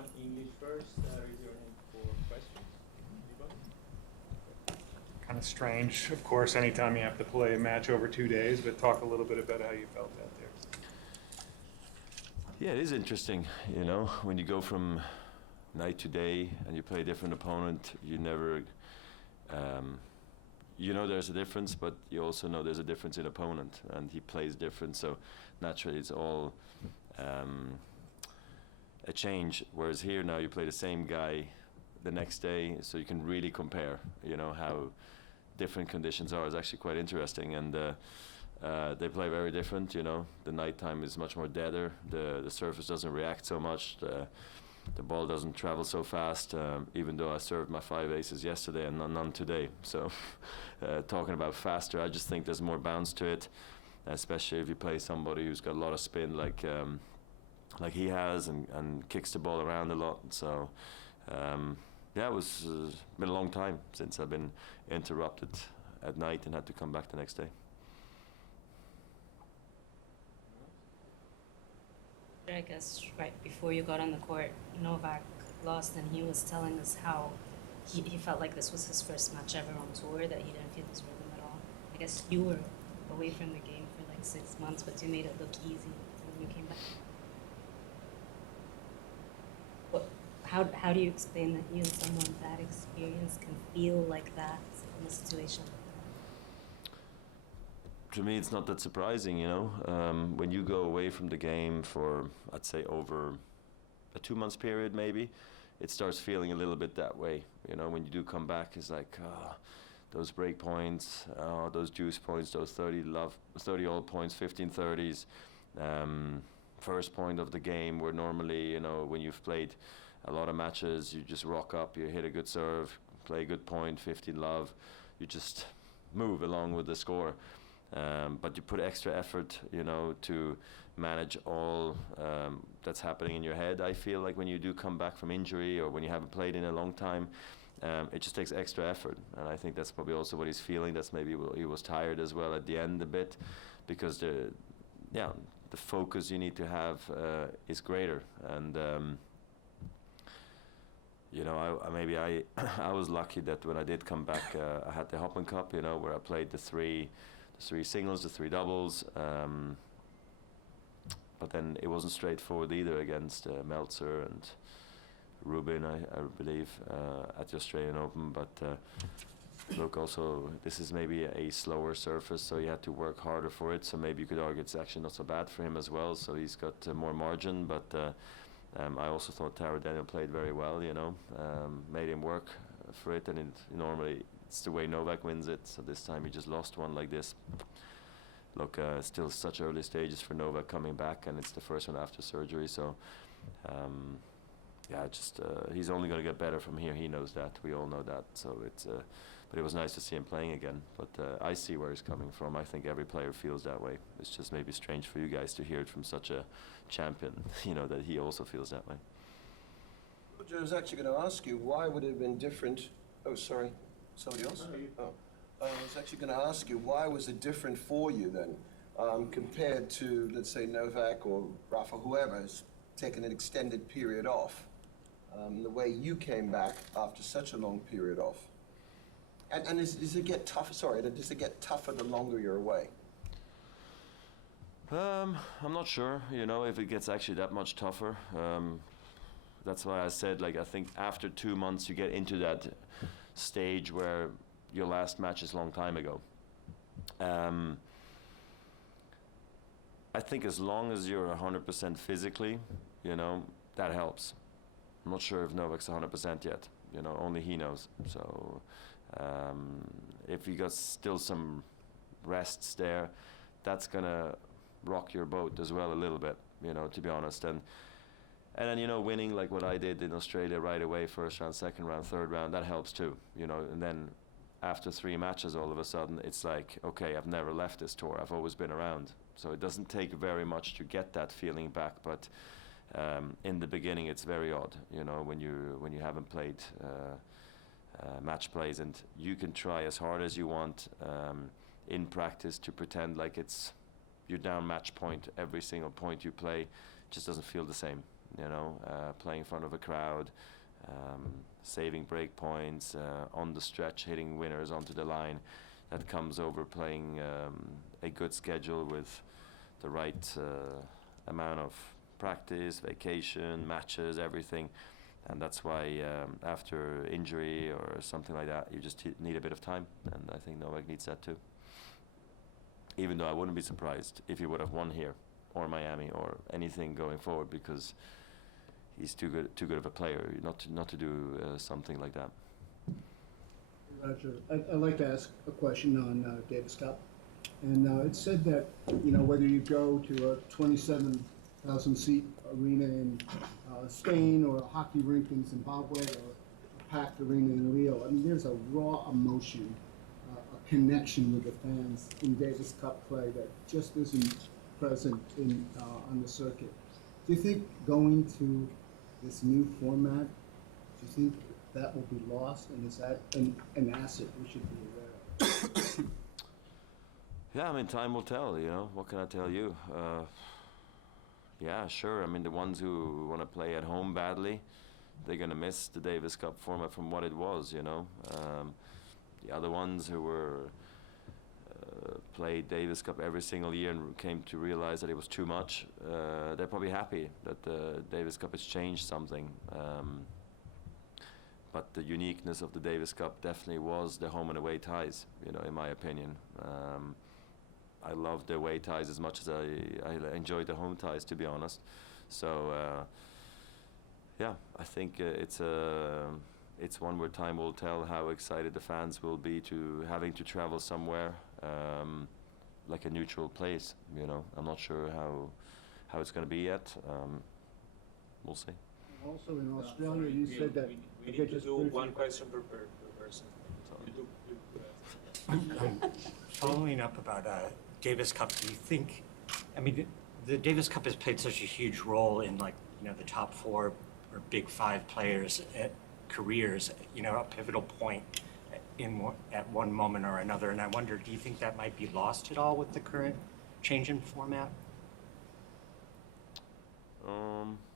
on English first. Raise your hand for questions. Anybody? Kind of strange, of course, anytime you have to play a match over 2 days, but talk a little bit about how you felt out there. Yeah, it is interesting, you know, when you go from night to day and you play a different opponent, you never, you know there's a difference, but you also know there's a difference in opponent, and he plays different, so naturally it's all a change. Whereas here now you play the same guy the next day, so you can really compare, you know, how different conditions are. It's actually quite interesting, and they play very different, you know. The nighttime is much more deader, the surface doesn't react so much, the ball doesn't travel so fast, even though I served my 5 aces yesterday and none today. So talking about faster, I just think there's more bounce to it, especially if you play somebody who's got a lot of spin like he has, and kicks the ball around a lot. So yeah, it was been a long time since I've been interrupted at night and had to come back the next day. I guess right before you got on the court, Novak lost, and he was telling us how he felt like this was his first match ever on tour, that he didn't feel his rhythm at all. I guess you were away from the game for like 6 months, but you made it look easy when you came back. How do you explain that you and someone that experienced can feel like that in a situation? To me, it's not that surprising, you know. When you go away from the game for, I'd say, over a 2 months period, maybe, it starts feeling a little bit that way. You know, when you do come back, it's like, those break points, those juice points, those 30 all points, 15 30s. First point of the game, where normally, you know, when you've played a lot of matches, you just rock up, you hit a good serve, play a good point, 15 love, you just move along with the score. But you put extra effort, you know, to manage all that's happening in your head. I feel like when you do come back from injury, or when you haven't played in a long time, it just takes extra effort. And I think that's probably also what he's feeling. That's maybe he was tired as well at the end a bit, because the focus you need to have is greater. And you know, I was lucky that when I did come back, I had the Hopman Cup, you know, where I played the three singles, the 3 doubles, but then it wasn't straightforward either against Meltzer and Rubin, I believe, at the Australian Open. But look, also, this is maybe a slower surface, so you had to work harder for it, so maybe you could argue it's actually not so bad for him as well, so he's got more margin. But I also thought Tara Daniel played very well, you know, made him work for it, and normally it's the way Novak wins it, so this time he just lost one like this. Look, still such early stages for Novak coming back, and it's the first one after surgery, so yeah, just he's only going to get better from here. He knows that, we all know that. So it's but it was nice to see him playing again. But I see where he's coming from. I think every player feels that way. It's just maybe strange for you guys to hear it from such a champion, you know, that he also feels that way. I was actually going to ask you, why would it have been different? Oh, sorry. Somebody else? Oh. I was actually going to ask you, why was it different for you then, compared to, let's say, Novak or Rafa, whoever's taken an extended period off, the way you came back after such a long period off? And does it get tougher? Sorry, does it get tougher the longer you're away? I'm not sure, you know, if it gets actually that much tougher. That's why I said, like, I think after 2 months you get into that stage where your last match is a long time ago. I think as long as you're 100% physically, you know, that helps. I'm not sure if Novak's 100% yet, you know, only he knows. So if you got still some rests there, that's gonna rock your boat as well a little bit, you know, to be honest. And then, you know, winning like what I did in Australia right away, first round, second round, third round, that helps too, you know. And then after 3 matches, all of a sudden, it's like, okay, I've never left this tour. I've always been around. So it doesn't take very much to get that feeling back. But in the beginning, it's very odd, you know, when you haven't played match plays, and you can try as hard as you want in practice to pretend like you're down match point every single point you play. It just doesn't feel the same. you know, playing in front of a crowd, saving break points, on the stretch, hitting winners onto the line. That comes over playing a good schedule with the right amount of practice, vacation, matches, everything. And that's why after injury or something like that, you just need a bit of time. And I think Novak needs that too. Even though I wouldn't be surprised if he would have won here or Miami or anything going forward, because he's too good of a player not to do something like that. Roger, I'd like to ask a question on Davis Cup. And it's said that, you know, whether you go to a 27,000 seat arena in Spain or a hockey rink in Zimbabwe or a packed arena in Rio, I mean, there's a raw emotion, a connection with the fans in Davis Cup play that just isn't present in on the circuit. Do you think going to this new format, do you think that will be lost, and is that an asset we should be aware of? Yeah, I mean, time will tell, you know. What can I tell you? Yeah, sure. I mean, the ones who want to play at home badly, they're going to miss the Davis Cup format from what it was, you know. The other ones who were played Davis Cup every single year and came to realize that it was too much, they're probably happy that the Davis Cup has changed something. But the uniqueness of the Davis Cup definitely was the home and away ties, you know, in my opinion. I love the away ties as much as I enjoyed the home ties, to be honest. So, yeah, I think it's one where time will tell how excited the fans will be to having to travel somewhere, like a neutral place, you know. I'm not sure how it's going to be yet. We'll see. Also in Australia, you said that. We okay, need to just do briefly. one question per person. Following up about Davis Cup, do you think, I mean, the Davis Cup has played such a huge role in, like, you know, the top 4 or big 5 players' careers, you know, a pivotal point at one moment or another. And I wonder, do you think that might be lost at all with the current change in format?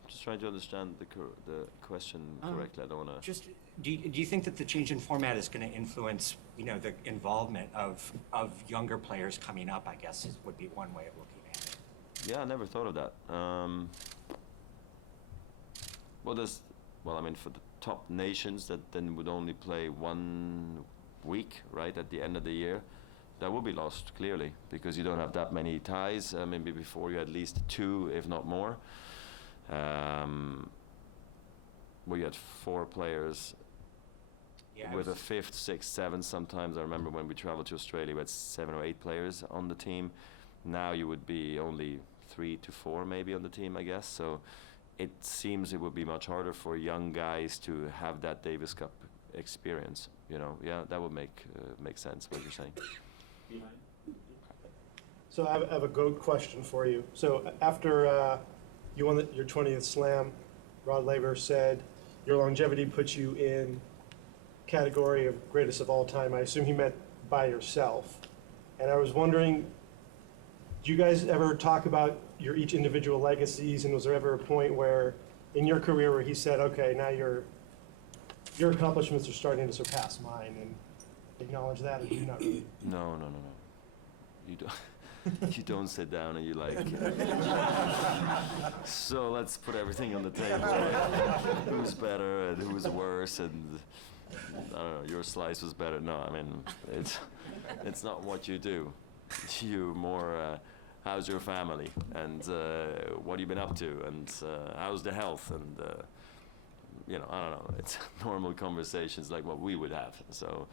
Just trying to understand the question correctly. I don't want to. Just, do you think that the change in format is going to influence, you know, the involvement of younger players coming up, I guess, would be one way of looking at it. Yeah, I never thought of that. Well, I mean, for the top nations that then would only play 1 week, right, at the end of the year, that would be lost, clearly, because you don't have that many ties. Maybe before you had at least 2, if not more. Where you had 4 players with a 5th, 6th, 7th. Sometimes I remember when we traveled to Australia, we had 7 or 8 players on the team. Now you would be only 3 to 4 maybe on the team, I guess. So it seems it would be much harder for young guys to have that Davis Cup experience. You know, yeah, that would make sense what you're saying. So I have a GOAT question for you. So after you won your 20th Slam, Rod Laver said your longevity puts you in category of greatest of all time. I assume he meant by yourself. And I was wondering, do you guys ever talk about your each individual legacies, and was there ever a point where in your career where he said, okay, now your accomplishments are starting to surpass mine, and acknowledge that, or do you not really? No. You don't. You don't sit down and you like, so let's put everything on the table. Who's better and who's worse, and I don't know, your slice was better. No, I mean, it's not what you do. You more, how's your family, and what have you been up to, and how's the health, and you know, I don't know. It's normal conversations like what we would have. So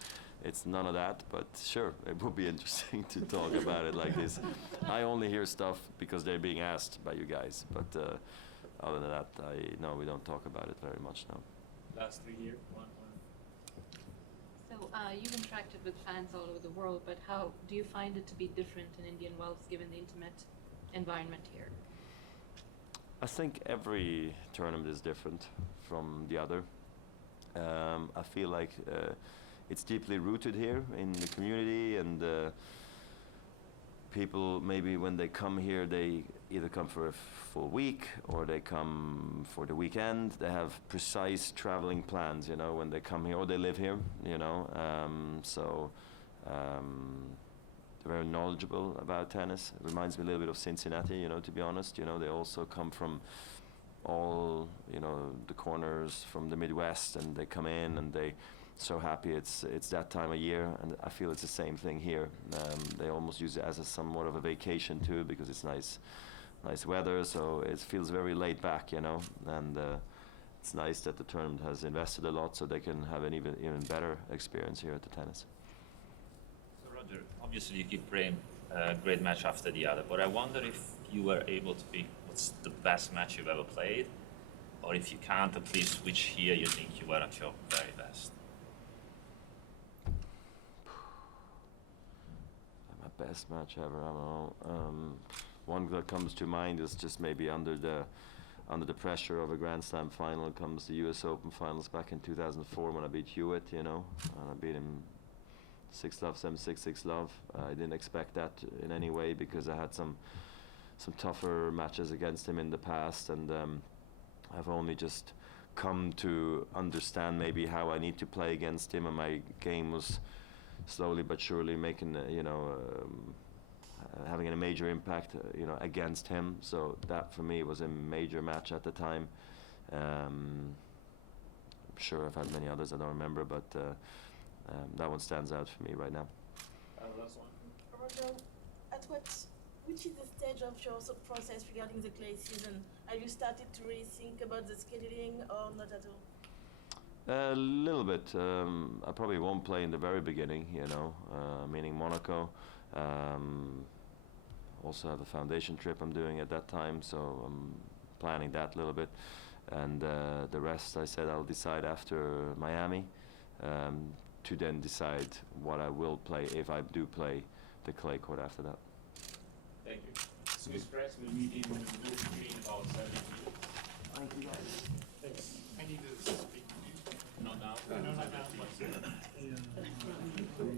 it's none of that, but sure, it would be interesting to talk about it like this. I only hear stuff because they're being asked by you guys, but other than that, no, we don't talk about it very much now. Last 3 years, one. So you've interacted with fans all over the world, but how do you find it to be different in Indian Wells given the intimate environment here? I think every tournament is different from the other. I feel like it's deeply rooted here in the community, and people maybe when they come here they either come for a full week or they come for the weekend. They have precise traveling plans, you know, when they come here or they live here, you know. They're very knowledgeable about tennis. It reminds me a little bit of Cincinnati, you know, to be honest. You know, they also come from all, you know, the corners from the Midwest, and they come in and they so happy it's that time of year, and I feel it's the same thing here. They almost use it as a somewhat of a vacation too, because it's nice weather, so it feels very laid back, you know, and it's nice that the tournament has invested a lot so they can have an even better experience here at the tennis. So Roger, obviously you keep playing a great match after the other, but I wonder if you were able to pick what's the best match you've ever played, or if you can't, at least which year you think you were at your very best. My best match ever, I don't know. One that comes to mind is just maybe under the pressure of a Grand Slam final comes the US Open finals back in 2004 when I beat Hewitt, you know, and I beat him 6-love, 7-6, 6-love. I didn't expect that in any way because I had some tougher matches against him in the past, and I've only just come to understand maybe how I need to play against him, and my game was slowly but surely making, having a major impact, against him. So that for me was a major match at the time. I'm sure I've had many others I don't remember, but that one stands out for me right now. Last one. Roger, which is the stage of your process regarding the clay season? Have you started to really think about the scheduling or not at all? A little bit. I probably won't play in the very beginning, meaning Monaco. Also have a foundation trip I'm doing at that time, so I'm planning that a little bit. And the rest, I said I'll decide after Miami, to then decide what I will play, if I do play the clay court after that. Thank you. Swiss Press will meet in about 7 years. Thank you, guys. Thanks.